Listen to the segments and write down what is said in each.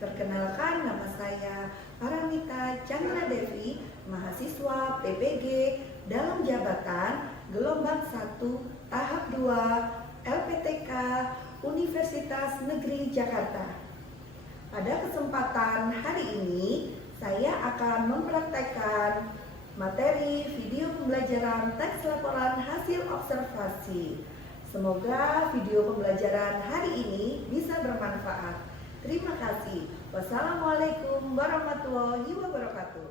Perkenalkan, nama saya Paramita Chandra Devi, mahasiswa PPG dalam jabatan gelombang 1 tahap 2 LPTK Universitas Negeri Jakarta. Pada kesempatan hari ini, saya akan mempraktekkan materi video pembelajaran teks laporan hasil observasi. Semoga video pembelajaran hari ini bisa bermanfaat. Terima kasih. Wassalamualaikum warahmatullahi wabarakatuh.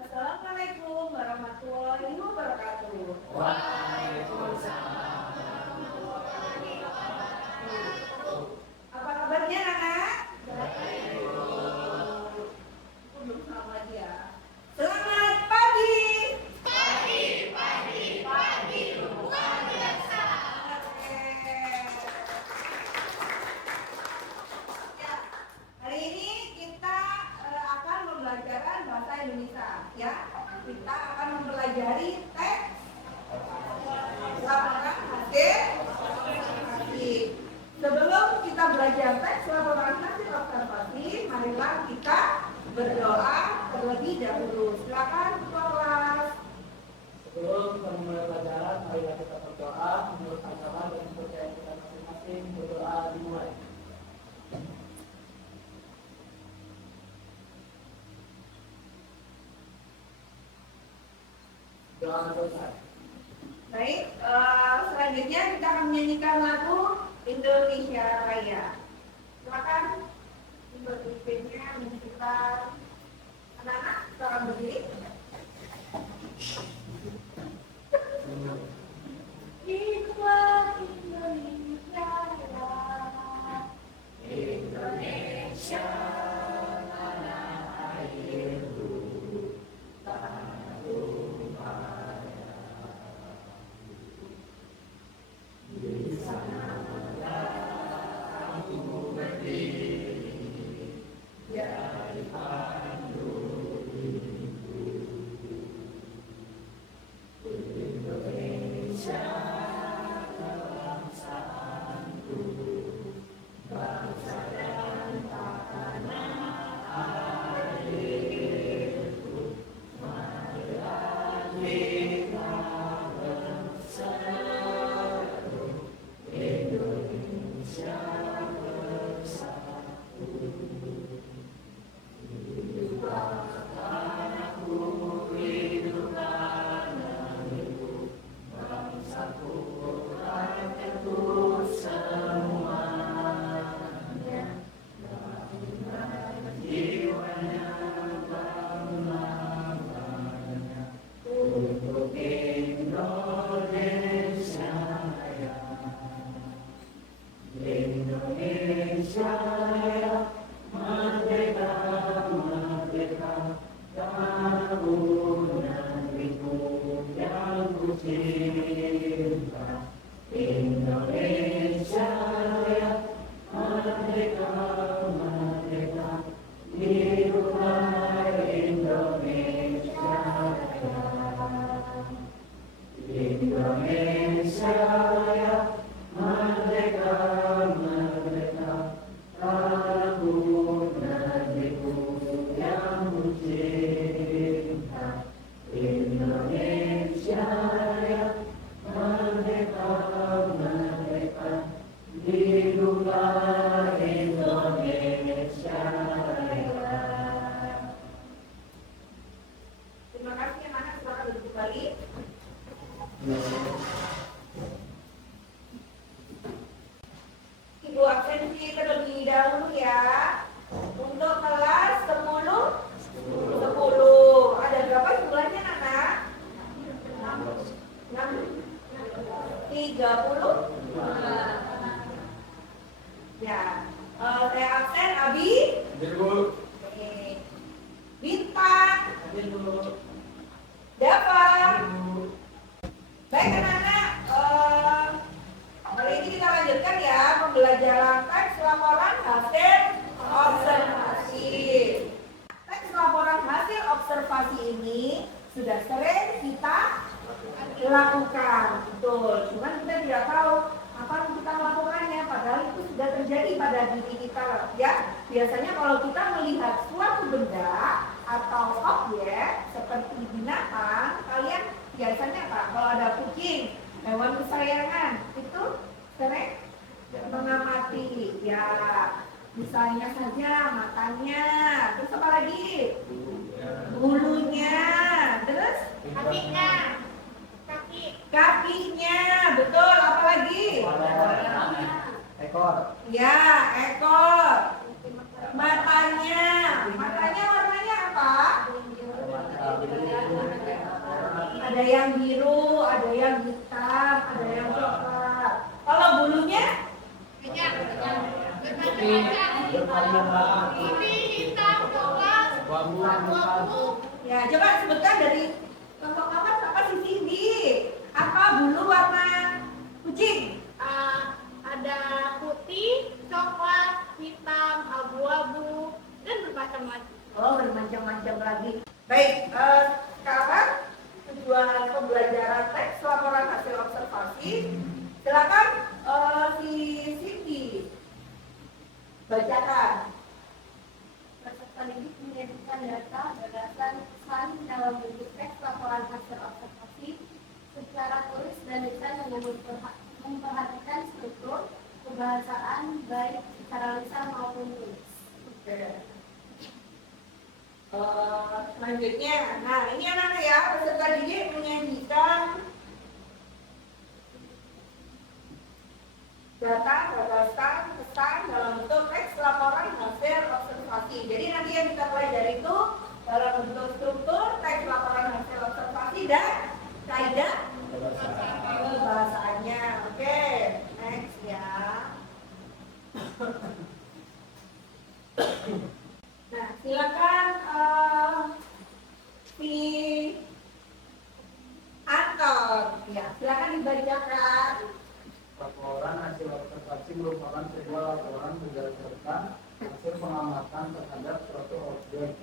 Assalamualaikum warahmatullahi wabarakatuh. Waalaikumsalam warahmatullahi wabarakatuh. Apa kabarnya, anak? Baik. Belum selamat ya. Selamat pagi. Pagi, luar biasa. Ya, hari ini kita akan membelajar bahasa Indonesia, ya. Kita akan mempelajari teks laporan hasil observasi. Sebelum kita belajar teks laporan hasil observasi, marilah kita berdoa terlebih dahulu. Silakan ketua kelas. Sebelum kita memulai pelajaran, marilah kita berdoa menurut agama dan kepercayaan kita masing-masing. Berdoa dimulai. Doa selesai. Baik, selanjutnya kita akan menyanyikan lagu Indonesia Raya. Silakan berpikirnya menunjukkan anak-anak sekarang berdiri. Hiduplah Indonesia Raya. Indonesia tanah airku, tanah tumpahnya. Di sanalah aku berdiri, jadi pandu hidupku. Indonesia kebangsaanku, bangsa dan tanah airku. Marilah kita berseru, Indonesia bersatu. Hiduplah tanahku, hiduplah negeriku, bangsaku, rakyatku semuanya. Bangga jiwanya, bangga-bangganya untuk Indonesia Raya. Indonesia Raya, merdeka, merdeka, tanahku, negeriku yang ku cinta. Indonesia Raya, merdeka, merdeka, hiduplah Indonesia Raya. Indonesia Raya, merdeka, merdeka, tanahku, negeriku yang ku cinta. Indonesia Raya, merdeka, merdeka, hiduplah Indonesia Raya. Terima kasih anak-anak, silakan duduk kembali. Ibu absensi terlebih dahulu ya. Untuk kelas 10. Ada berapa jumlahnya anak? 30. Ya. Saya absen Abi. Oke. Bintang. Dava. Baik anak-anak, hari ini kita lanjutkan ya pembelajaran teks laporan hasil observasi. Teks laporan hasil observasi ini sudah sering kita lakukan, betul. Cuman kita tidak tahu apa yang kita lakukannya. padahal itu sudah terjadi pada diri kita ya. Biasanya kalau kita melihat suatu benda atau objek seperti binatang, kalian biasanya apa? Kalau ada kucing, hewan kesayangan, itu sering mengamati ya. Misalnya saja matanya, terus apa lagi? Bulunya, terus kakinya, betul, apa lagi? Ekor. Ya, ekor. Matanya warnanya apa? Ada yang biru, ada yang hitam, ada yang coklat. Kalau bulunya? Ya, coba sebutkan dari kelompok kamar apa sisi B. Apa bulu warna kucing? Ada putih, coklat, hitam, abu-abu, dan bermacam-macam. Oh, bermacam-macam lagi. Baik, sekarang tujuan pembelajaran teks laporan hasil observasi. Silakan si Cindy bacakan. Peserta didik menyajikan data berdasarkan slide dalam bentuk teks laporan hasil observasi secara tulis dan lisan yang memperhatikan struktur kebahasaan baik secara lisan maupun tulis. Oke. Selanjutnya, nah ini anak-anak ya, peserta didik menyajikan data berdasarkan pesan dalam bentuk teks laporan hasil observasi. Jadi nanti yang kita pelajari itu dalam bentuk struktur teks laporan hasil observasi dan kaidah bahasaannya. Oke, next ya. Nah, silakan si Anton, ya silakan dibacakan. Laporan hasil observasi merupakan sebuah laporan berdasarkan hasil pengamatan terhadap suatu objek.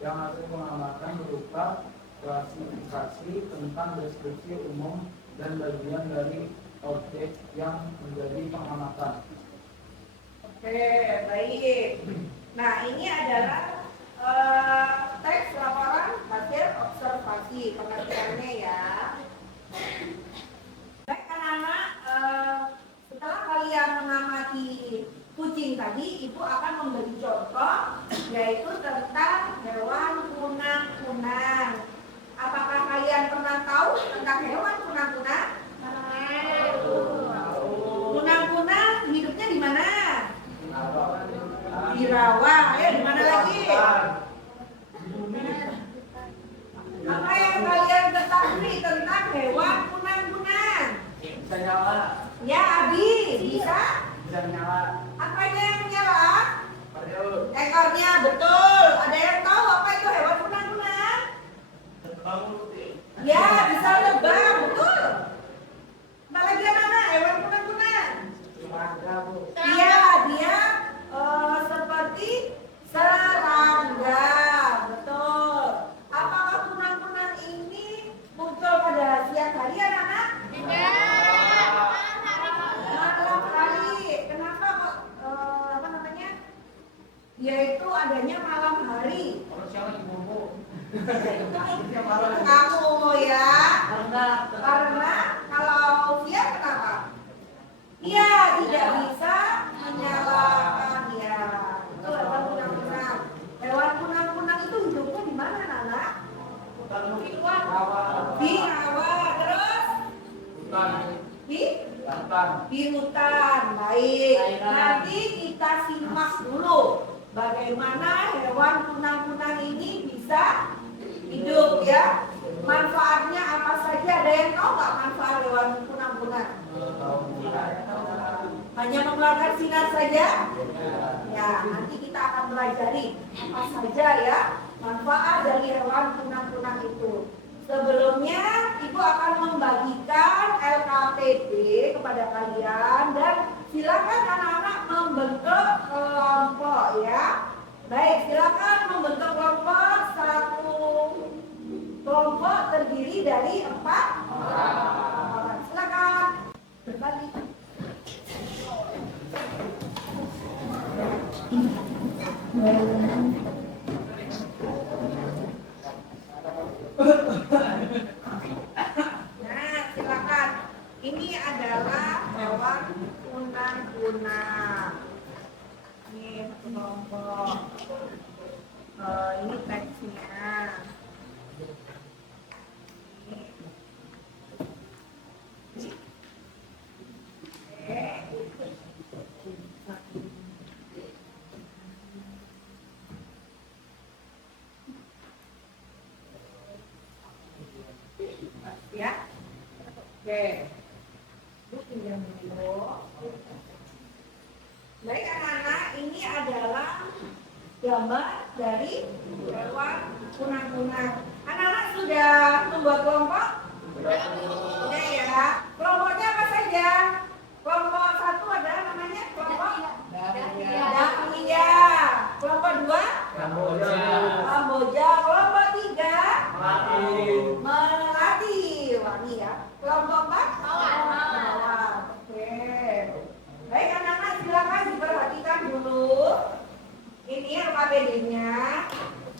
Yang hasil pengamatan berupa klasifikasi tentang deskripsi umum dan bagian dari objek yang menjadi pengamatan. Oke, baik. Nah, ini adalah teks laporan hasil observasi, pengertiannya ya. Baik anak-anak, setelah kalian mengamati kucing tadi, ibu akan memberi contoh yaitu tentang hewan kunang-kunang. Apakah kalian pernah tahu tentang hewan kunang-kunang? Kunang-kunang hidupnya di mana? Di rawa. Ya, di mana lagi? Apa yang kalian ketahui tentang hewan kunang-kunang? Bisa nyala. Ya, Abi, bisa? Bisa nyala. Apanya yang menyala? Periuk. Ekornya, betul. Ada yang tahu apa itu hewan kunang-kunang? Ya, bisa terbang, betul. Apa lagi anak-anak hewan kunang-kunang? Iya, dia seperti serangga, betul. Apakah kunang-kunang ini muncul pada siang hari anak-anak? Malam hari. Kenapa kok apa namanya? Yaitu adanya malam hari. Kamu ya. Karena kalau siang kenapa? Iya, tidak bisa menyalakan ya. Itu hewan kunang-kunang. Hewan kunang-kunang itu hidupnya di mana, Nana? Di rawa, terus di hutan. Baik. Nanti kita simak dulu bagaimana hewan kunang-kunang ini bisa hidup ya. Manfaatnya apa saja? Ada yang tahu nggak manfaat hewan kunang-kunang? Hanya mengeluarkan sinar saja? Ya, nanti kita akan pelajari apa saja ya manfaat dari hewan kunang-kunang itu. Sebelumnya, Ibu akan membagikan LKPD kepada kalian dan silakan anak-anak membentuk kelompok ya. Baik, silakan membentuk kelompok. Satu kelompok terdiri dari 4 orang. Silakan berbagi. Nah, silakan. Ini adalah hewan kunang-kunang. Ini satu kelompok. Ini teksnya. Ya, oke. Bu pinjam dulu. Baik anak-anak, ini adalah gambar dari hewan kunang-kunang. Anak-anak sudah membuat kelompok? Sudah ya. Kelompoknya apa saja? Kelompok satu adalah namanya kelompok Dahlia. Kelompok dua? Kamboja. Kelompok tiga? Melati. Wangi ya. Kelompok empat? Mawar. Oke. Baik anak-anak, silakan diperhatikan dulu. Ini LKPD-nya.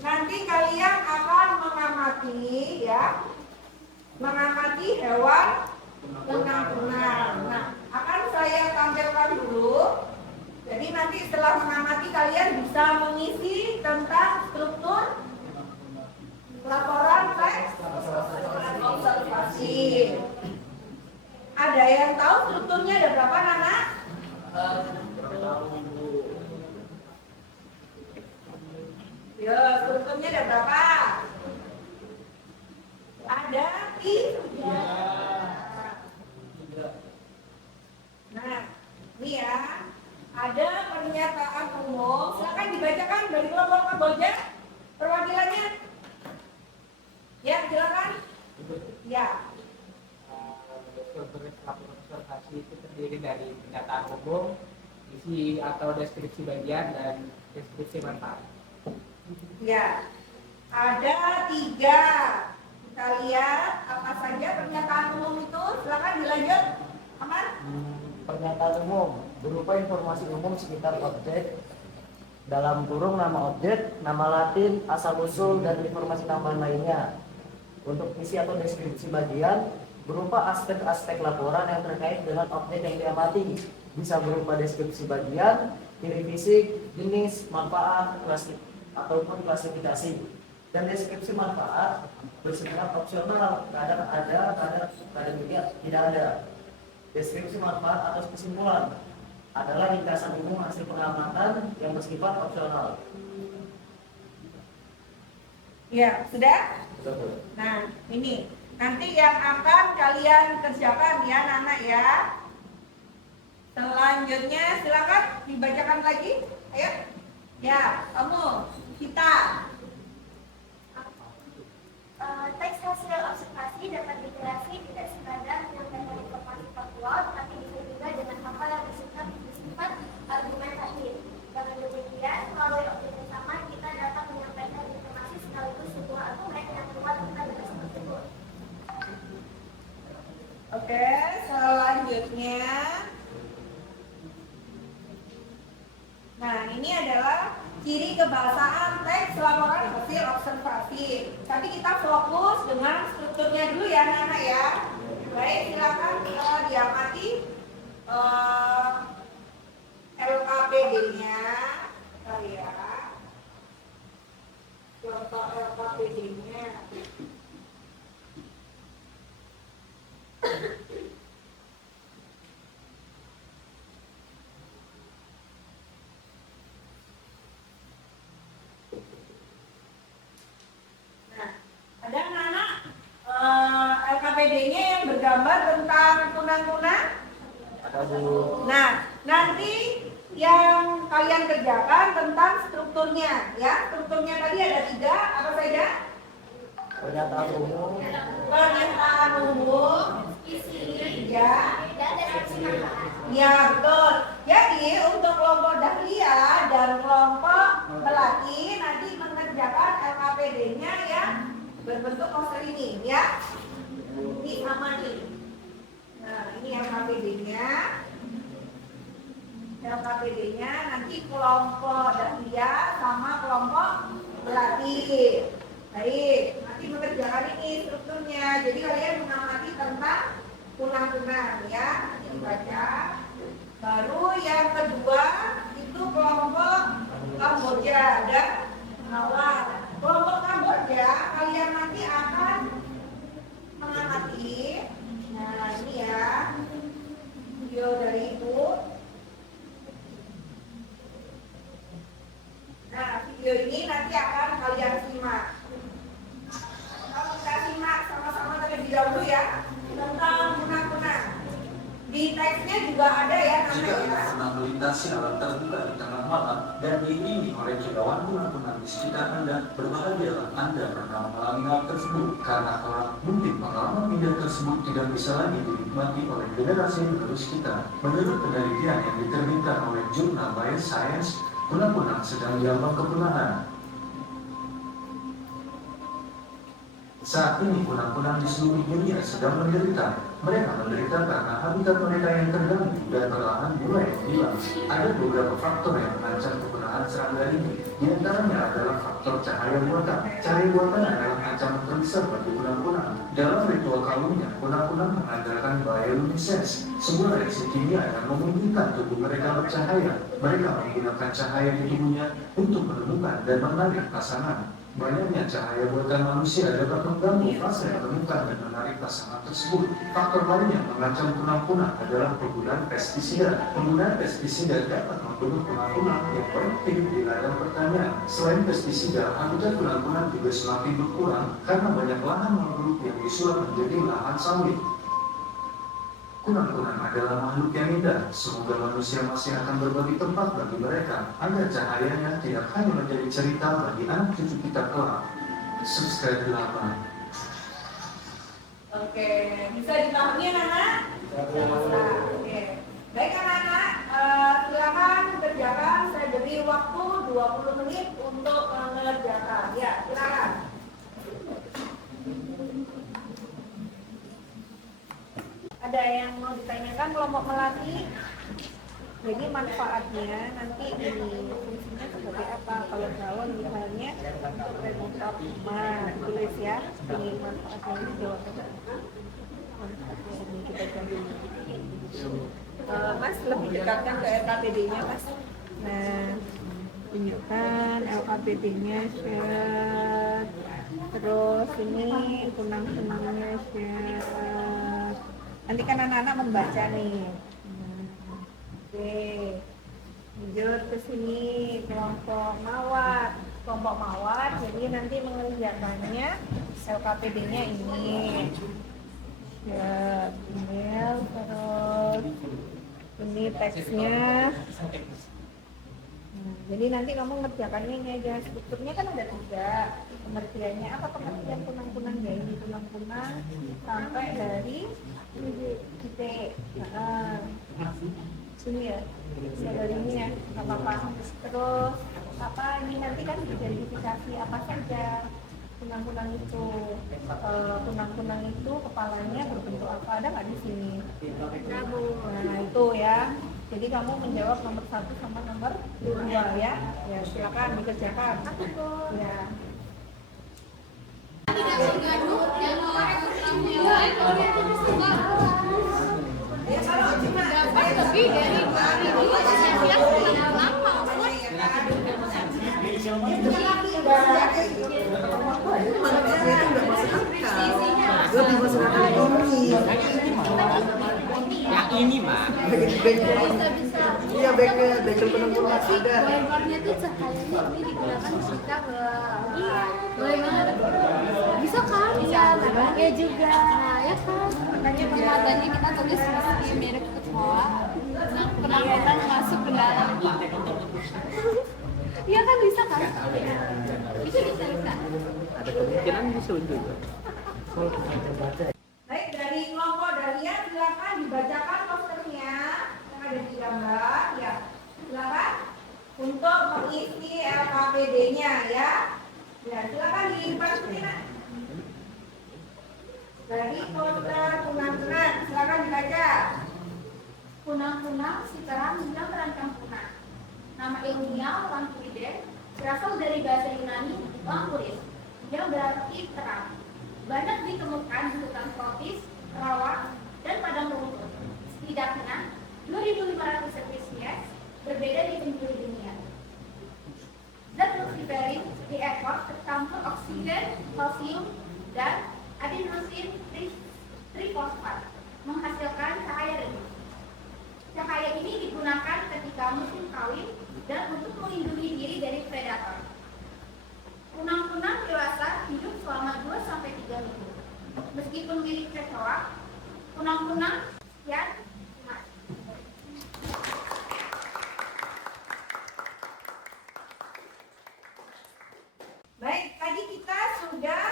Nanti kalian akan mengamati ya. Mengamati hewan kunang-kunang. Nah, akan saya tampilkan dulu. Jadi nanti setelah mengamati kalian bisa mengisi tentang struktur laporan teks observasi. Ada yang tahu strukturnya ada berapa, Nana? Ya, strukturnya ada berapa? Ada tiga. Nah, ini ya. Ada pernyataan umum. Silakan dibacakan dari kelompok Kamboja. Perwakilannya. Ya, silakan. Ya. Struktur laporan observasi itu terdiri dari pernyataan umum, isi atau deskripsi bagian, dan deskripsi manfaat. Ya. Ada tiga. Kita lihat apa saja pernyataan umum itu. Silakan dilanjut. Aman? Pernyataan umum berupa informasi umum sekitar objek, dalam kurung nama objek, nama latin, asal-usul, dan informasi tambahan lainnya. Untuk isi atau deskripsi bagian berupa aspek-aspek laporan yang terkait dengan objek yang diamati, bisa berupa deskripsi bagian, ciri fisik, jenis, manfaat, ataupun klasifikasi. Dan deskripsi manfaat bersifat opsional, kadang ada, kadang tidak ada. Deskripsi manfaat atau kesimpulan adalah ringkasan umum hasil pengamatan yang bersifat opsional. Ya, sudah? Nah, ini nanti yang akan kalian kerjakan ya, anak-anak ya. Selanjutnya silakan dibacakan lagi. Ayo. Ya, kamu, kita. Teks hasil observasi dapat dijelaskan tidak sekadar menyampaikan informasi faktual, tapi bisa juga dengan hal yang bersifat argumentatif. Dengan demikian, melalui objek yang sama, kita dapat menyampaikan informasi sekaligus sebuah argumen yang kuat tentang jelas tersebut. Oke, selanjutnya. Nah, ini adalah ciri kebahasaan teks laporan hasil observasi. Tapi kita fokus dengan strukturnya dulu ya, anak-anak ya. Baik, silakan diamati LKPD-nya. Kita lihat contoh LKPD-nya. Ada anak-anak LKPD-nya yang bergambar tentang kunang-kunang? Ada Bu. Nah, nanti yang kalian kerjakan tentang strukturnya, ya. Strukturnya tadi ada tiga, apa saja? Pernyataan umum, Pernyataan umum, ya. Ya, betul. Jadi untuk kelompok Dahlia dan kelompok Melati nanti mengerjakan LKPD-nya yang berbentuk poster ini, ya. Ini sama nih. Nah, ini LKPD-nya. LKPD-nya nanti kelompok Dahlia sama kelompok Melati. Baik, nanti mengerjakan ini strukturnya. Jadi kalian mengamati tentang kunang-kunang ya, nanti dibaca. Baru yang kedua itu kelompok Kamboja dan Mawar. Kelompok Kamboja kalian nanti akan mengamati. Nah ini ya video dari Ibu. Nah video ini nanti akan kalian simak. Kalau kita simak sama-sama terlebih dahulu ya tentang kunang-kunang. Di teksnya juga ada ya Jika namanya. pernah melintasi alam terbuka di tengah malam dan diiringi oleh kilauan kunang-kunang di sekitar Anda, berbahagialah Anda pernah mengalami hal tersebut karena orang mungkin pengalaman indah tersebut tidak bisa lagi dinikmati oleh generasi penerus kita. Menurut penelitian yang diterbitkan oleh jurnal Bioscience, kunang-kunang sedang diambang kepunahan. Saat ini kunang-kunang di seluruh dunia sedang menderita. Mereka menderita karena habitat mereka yang terganggu dan perlahan mulai hilang. Ada beberapa faktor yang mengancam kepunahan serangga ini. Di antaranya adalah faktor cahaya buatan. Cahaya buatan adalah ancaman terbesar bagi kunang-kunang. Dalam ritual kawinnya, kunang-kunang mengandalkan bioluminescence, sebuah reaksi kimia yang memungkinkan tubuh mereka bercahaya. Mereka menggunakan cahaya di tubuhnya untuk menemukan dan menarik pasangan. Banyaknya cahaya buatan manusia dapat mengganggu fase menemukan dan menarik pasangan tersebut. Faktor lain yang mengancam kunang-kunang adalah penggunaan pestisida. Penggunaan pestisida dapat membunuh kunang-kunang yang produktif di ladang pertanian. Selain pestisida, habitat kunang-kunang juga semakin berkurang karena banyak lahan mangrove yang disulap menjadi lahan sawit. Kunang-kunang adalah makhluk yang indah. Semoga manusia masih akan berbagi tempat bagi mereka agar cahayanya tidak hanya menjadi cerita bagi anak cucu kita kelak. Subscribe delapan. Oke, bisa dipahami anak-anak? Bisa. Oke. Baik anak-anak, silakan kerjakan. Saya beri waktu 20 menit untuk mengerjakan. Ya, silakan. Ada yang mau ditanyakan kelompok Melati? Jadi manfaatnya nanti ini fungsinya seperti apa? Kalau calon misalnya untuk renovatif rumah, tulis ya. Ini manfaatnya ini jawabannya. Manfaatnya ini kita cari. Mas lebih dekatkan ke LKPD-nya Mas. Nah, tunjukkan LKPD-nya share. Terus ini kunang-kunangnya share. Nanti kan anak-anak membaca nih. Oke, lanjut ke sini kelompok Mawar. Kelompok Mawar, jadi nanti mengerjakannya LKPD-nya ini. Ya, email terus ini teksnya. Nah, jadi nanti kamu ngerjakannya ini aja. Strukturnya kan ada 3. Pengertiannya apa pengertian kunang-kunang ya? Ini kunang-kunang sampai dari titik. Sini ya, bisa dari ini ya, nggak apa-apa. Terus apa ini nanti kan identifikasi apa saja kunang-kunang itu. Kunang-kunang itu kepalanya berbentuk apa, ada nggak di sini? Nah itu ya. Jadi kamu menjawab nomor 1 sama nomor 2 ya. Ya silakan dikerjakan. Ya. Ya kalau cuma Lebih dari 2019 lama. Lebih masuk akal ini. Yang ini mah. Iya bengkel penentuan ada. Warnanya tuh cahayanya ini digunakan ketika boleh banget. Bisa kan? Iya, ya juga. Nah, ya kan. Makanya permatannya kita tulis meski merek kecoa. Nah, penampilan masuk ke dalam. Iya kan bisa kan? Itu bisa kan? Ada kemungkinan bisa juga. baik dari kelompok Dahlia silakan dibacakan posternya yang ada di gambar ya. Silakan untuk mengisi LKPD-nya ya. Ya, silakan diimpan sini Nak. Dari poster kunang-kunang silakan dibaca. Kunang-kunang si terang yang terancam punah. Nama ilmiah Lampriden berasal dari bahasa Yunani lampuris, yang berarti terang. Banyak ditemukan di hutan tropis, rawa, dan padang rumput. Setidaknya 2.500 spesies berbeda di penjuru dunia. Zat luciferin di ekor tercampur oksigen, kalsium, dan adenosin trifosfat menghasilkan cahaya redup. Cahaya ini digunakan ketika musim kawin dan untuk melindungi diri dari predator. Kunang-kunang dewasa hidup selama 2-3 minggu. Meskipun milik kecoa, kunang-kunang sekian emas. Baik, tadi kita sudah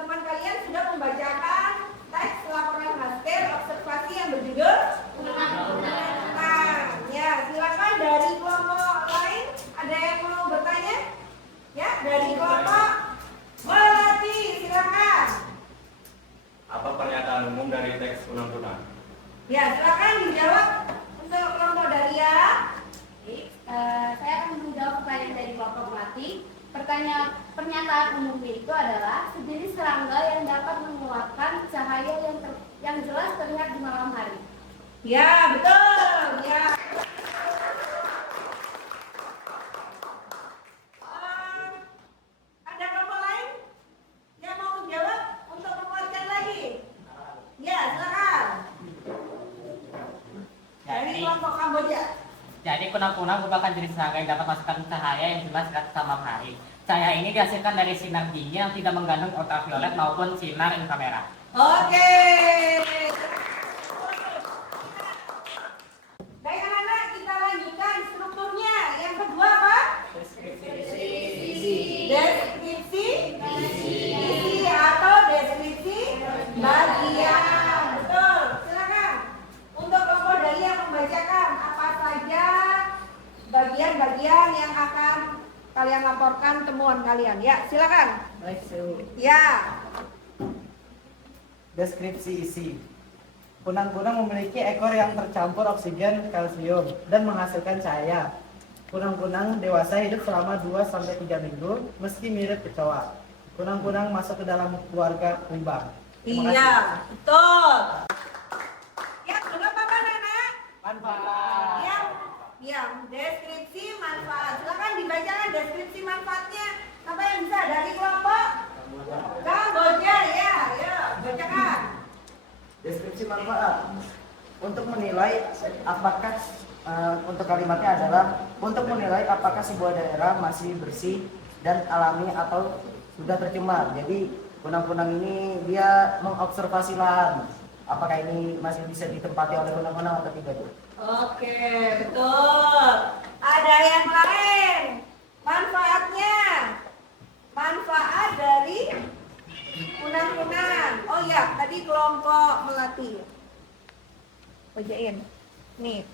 teman kalian sudah membacakan teks laporan hasil observasi yang berjudul Kunang-kunang. Ya, silakan dari kelompok lain ada yang mau bertanya? Ya, dari kelompok Melati, silakan. Apa pernyataan umum dari teks kunang-kunang? Ya, silakan dijawab untuk kelompok Daria. Saya akan menjawab pertanyaan dari kelompok Melati. Pernyataan umumnya itu adalah sejenis serangga yang dapat mengeluarkan cahaya yang jelas terlihat di malam hari. Ya, betul. Ya. Ada kelompok lain yang mau menjawab untuk menguatkan lagi? Ya, silakan. Dari kelompok Kamboja. Jadi kunang-kunang merupakan jenis serangga yang dapat masukkan cahaya yang jelas ke malam hari. Cahaya ini dihasilkan dari sinar dingin yang tidak mengandung ultraviolet maupun sinar inframerah. Oke. Baik anak-anak, kita lanjutkan strukturnya. Yang kedua apa? Deskripsi isi atau deskripsi bagian. Betul. Silakan. Untuk kelompok dari yang membacakan apa saja bagian-bagian yang akan kalian laporkan temuan kalian. Ya, silakan. Baik, Seu. Ya. Deskripsi isi. Kunang-kunang memiliki ekor yang tercampur oksigen, kalsium, dan menghasilkan cahaya. Kunang-kunang dewasa hidup selama 2-3 minggu, meski mirip kecoa. Kunang-kunang masuk ke dalam keluarga kumbang. Terima kasih. Iya, betul. Ya, belum apa Nana? Manfaat. Yang deskripsi manfaat. Silakan dibacakan deskripsi manfaatnya. Apa yang bisa dari kelompok Kamboja? Ya, bacakan. Deskripsi manfaat. Untuk menilai apakah untuk kalimatnya adalah untuk menilai apakah sebuah daerah masih bersih dan alami atau sudah tercemar. Jadi kunang-kunang ini dia mengobservasi lahan. Apakah ini masih bisa ditempati oleh kunang-kunang atau tidak? Oke, betul. Ada yang lain? Manfaatnya? Manfaat dari kunang-kunang. Oh ya, tadi kelompok Melati. Bacain. Nih.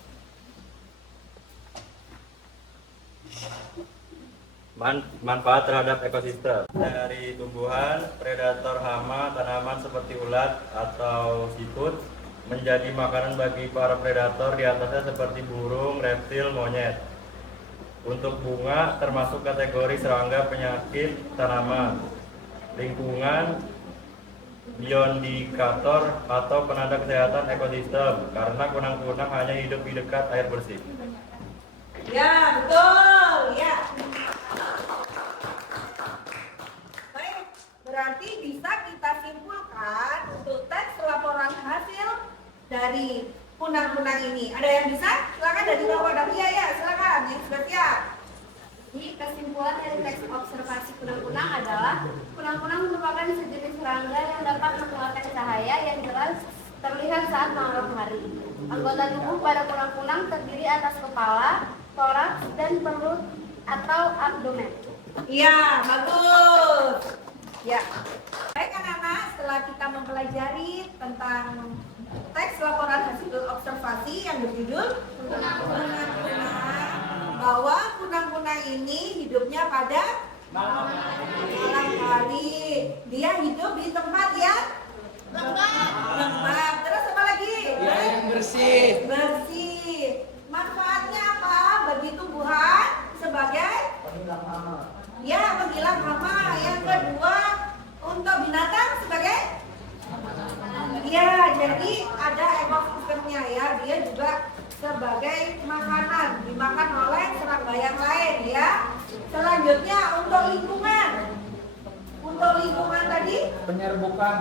Manfaat terhadap ekosistem dari tumbuhan, predator hama, tanaman seperti ulat atau siput menjadi makanan bagi para predator di atasnya seperti burung, reptil, monyet. Untuk bunga termasuk kategori serangga penyakit tanaman, lingkungan, bioindikator atau penanda kesehatan ekosistem karena kunang-kunang hanya hidup di dekat air bersih. Ya, betul. Ya. Baik, berarti bisa kita simpulkan untuk teks laporan hasil dari kunang-kunang ini. Ada yang bisa? Silakan dari kelompok Daria ya, silakan yang sudah siap. Jadi kesimpulan dari teks observasi kunang-kunang adalah kunang-kunang merupakan sejenis serangga yang dapat mengeluarkan cahaya yang jelas terlihat saat malam hari. Anggota tubuh pada kunang-kunang terdiri atas kepala, toraks, dan perut atau abdomen. Iya, bagus. Ya. Baik anak-anak, setelah kita mempelajari tentang teks laporan hasil observasi yang berjudul kunang-kunang, bahwa kunang-kunang ini hidupnya pada malam hari. Dia hidup di tempat yang lembab. Terus apa lagi? Yang bersih. Bersih. Bersih. Manfaatnya apa bagi tumbuhan? Sebagai Penghilang hama. ya menghilang hama. Yang kedua untuk binatang sebagai ya, jadi ada ekosistemnya ya. Dia juga sebagai makanan dimakan oleh serangga yang lain ya. Selanjutnya untuk lingkungan. Untuk lingkungan tadi Penyerbukan.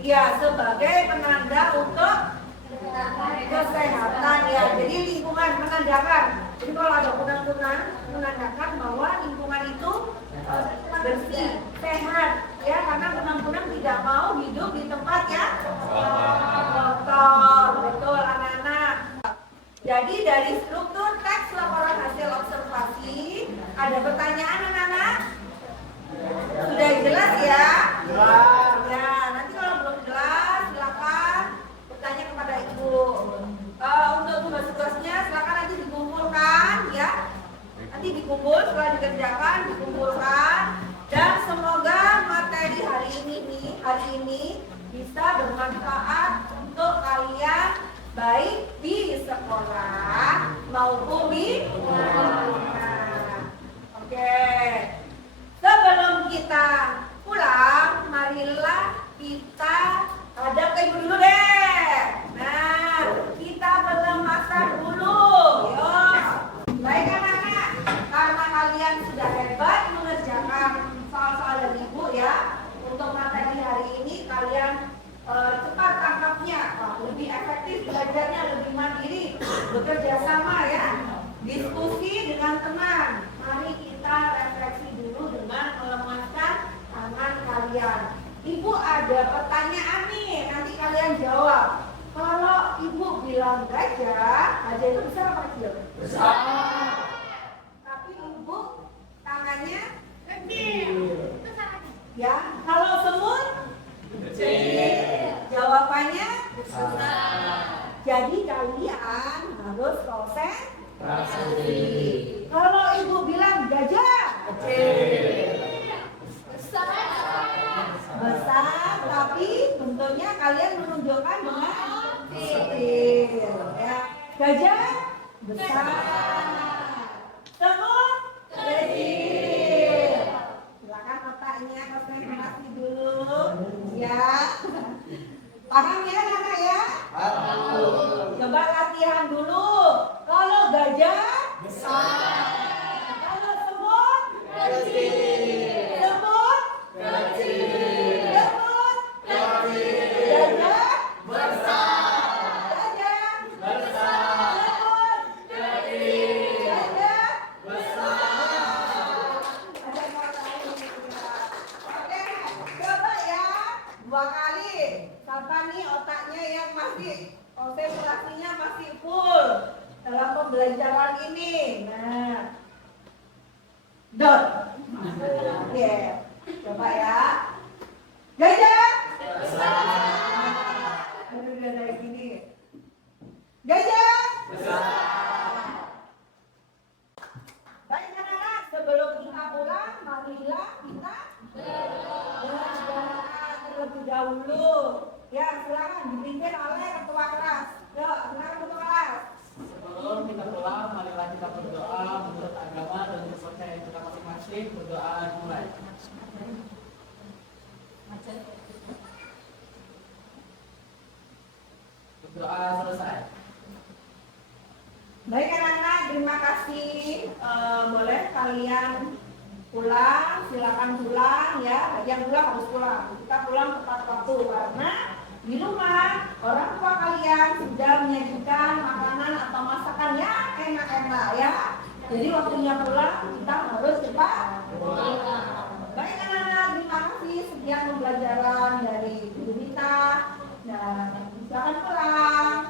ya sebagai penanda untuk kesehatan ya. Jadi lingkungan menandakan. Jadi kalau ada kunang-kunang menandakan bahwa lingkungan itu bersih, sehat ya, karena kunang-kunang tidak mau hidup di tempat yang kotor. Betul anak-anak. Jadi dari struktur teks laporan hasil observasi ada pertanyaan anak-anak? Sudah jelas ya? Ya, nanti kalau belum jelas silakan bertanya kepada ibu. Untuk tugas-tugasnya silakan nanti dikumpulkan ya. Nanti dikumpul, setelah dikerjakan dikumpulkan, dan semoga materi hari ini bisa bermanfaat untuk kalian baik di sekolah maupun di rumah. Oke. Sebelum kita pulang, marilah kita hadap ke ibu dulu deh. Nah, kita belum masak dulu. Yuk. Baik anak-anak, karena kalian sudah hebat mengerjakan soal-soal dari ibu ya. Untuk materi hari ini kalian cepat tangkapnya, lebih efektif belajarnya, lebih mandiri, bekerja sama ya. Diskusi dengan tenang. Mari kita refleksi dulu dengan melemaskan tangan kalian. Ibu ada pertanyaan nih, nanti kalian jawab. Kalau ibu bilang gajah, gajah itu besar apa kecil? Besar. Tapi ibu tangannya kecil. Ya, kalau semut? Kecil. Jawabannya besar. Jadi kalian harus konsentrasi. Kalau ibu bilang gajah, kecil. Besar, tapi bentuknya kalian menunjukkan dengan kecil. Ya. Gajah besar, semut kecil. Silakan otaknya konsentrasi dulu, ya. Paham ya anak ya? Coba latihan dulu. Kalau gajah besar, kalau semut kecil, semut kecil, semut kecil, gajah besar, gajah besar, semut kecil, gajah besar. Oke, coba ya 2 kali. Siapa nih otaknya yang masih konsentrasinya masih full dalam pembelajaran ini? Nah, dot. Oke, coba ya. Gajah. Baru dia dari sini. Gajah. Baik anak-anak, sebelum kita pulang, marilah kita berdoa terlebih dahulu. Ya, silakan dipimpin oleh ketua kelas. Yuk, silakan ketua kelas. Sebelum kita pulang, marilah kita berdoa menurut agama dan kepercayaan kita masing-masing. Berdoa mulai. Berdoa selesai. Baik anak-anak, terima kasih. Boleh kalian pulang, silakan pulang ya. Yang pulang harus pulang. Kita pulang tepat waktu karena di rumah orang tua kalian sudah menyajikan makanan atau masakan yang enak-enak ya. Jadi waktunya pulang kita harus cepat pulang. Baik anak-anak, terima kasih sekian pembelajaran dari Ibu Rita dan silakan pulang.